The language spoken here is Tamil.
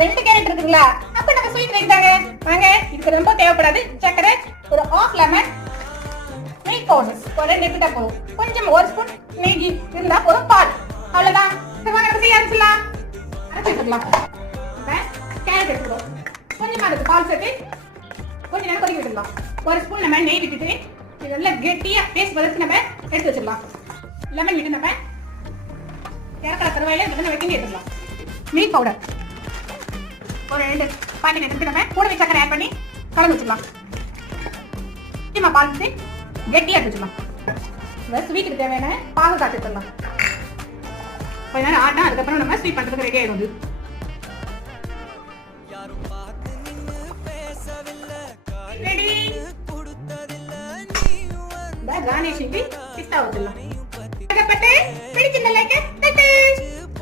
2 கேரட் இருக்குங்களா? அப்ப நம்ம ஸ்வீட் வைத்தாங்க. வாங்க, இதுக்கு ரொம்ப தேவைப்படாது. சக்கரை, ஒரு ஆஃப் லெமன், மில்க் பவுடர் ஒரு 2 எடுத்துட்டா போதும். கொஞ்சம் 1 ஸ்பூன் நெய் இருந்தா போதும். பால், அவ்வளவுதான். வாங்க நம்ம செய்ய ஆரம்பிக்கலாம். அரைச்சிக்கலாம். கேரட் எடுத்துக்கிறோம். கொஞ்சமா அதுக்கு பால் சேர்த்து கொஞ்ச நேரம் கொதிக்க விட்டுடலாம். 1 ஸ்பூன் நம்ம நெய் விட்டுட்டு இதெல்லாம் கெட்டியா பேஸ்ட் பதத்துக்கு நம்ம எடுத்து வச்சிடலாம். லெமன் விட்டு நம்ம கேரக்கடை கருவாயில இதெல்லாம் வைக்க எடுத்துக்கலாம். மில்க் பவுடர் ஒரு 2 பாக்கெட் எடுத்து நம்ம கூடவே சக்கரை ஆட் பண்ணி கலந்து வச்சிடலாம். சும்மா பால் ஊற்றி கெட்டியா வச்சிடலாம். ஸ்வீட்டுக்கு தேவையான பாகு காய்ச்சி வச்சிடலாம். கொஞ்ச நேரம் ஆட்டா, அதுக்கப்புறம் நம்ம ஸ்வீட் பண்றதுக்கு ரெடி ஆயிடும். ரெடி. இந்த கார்னிஷிங்க்கு பிஸ்தா ஊத்தலாம். பிடிச்சிருந்தா லைக்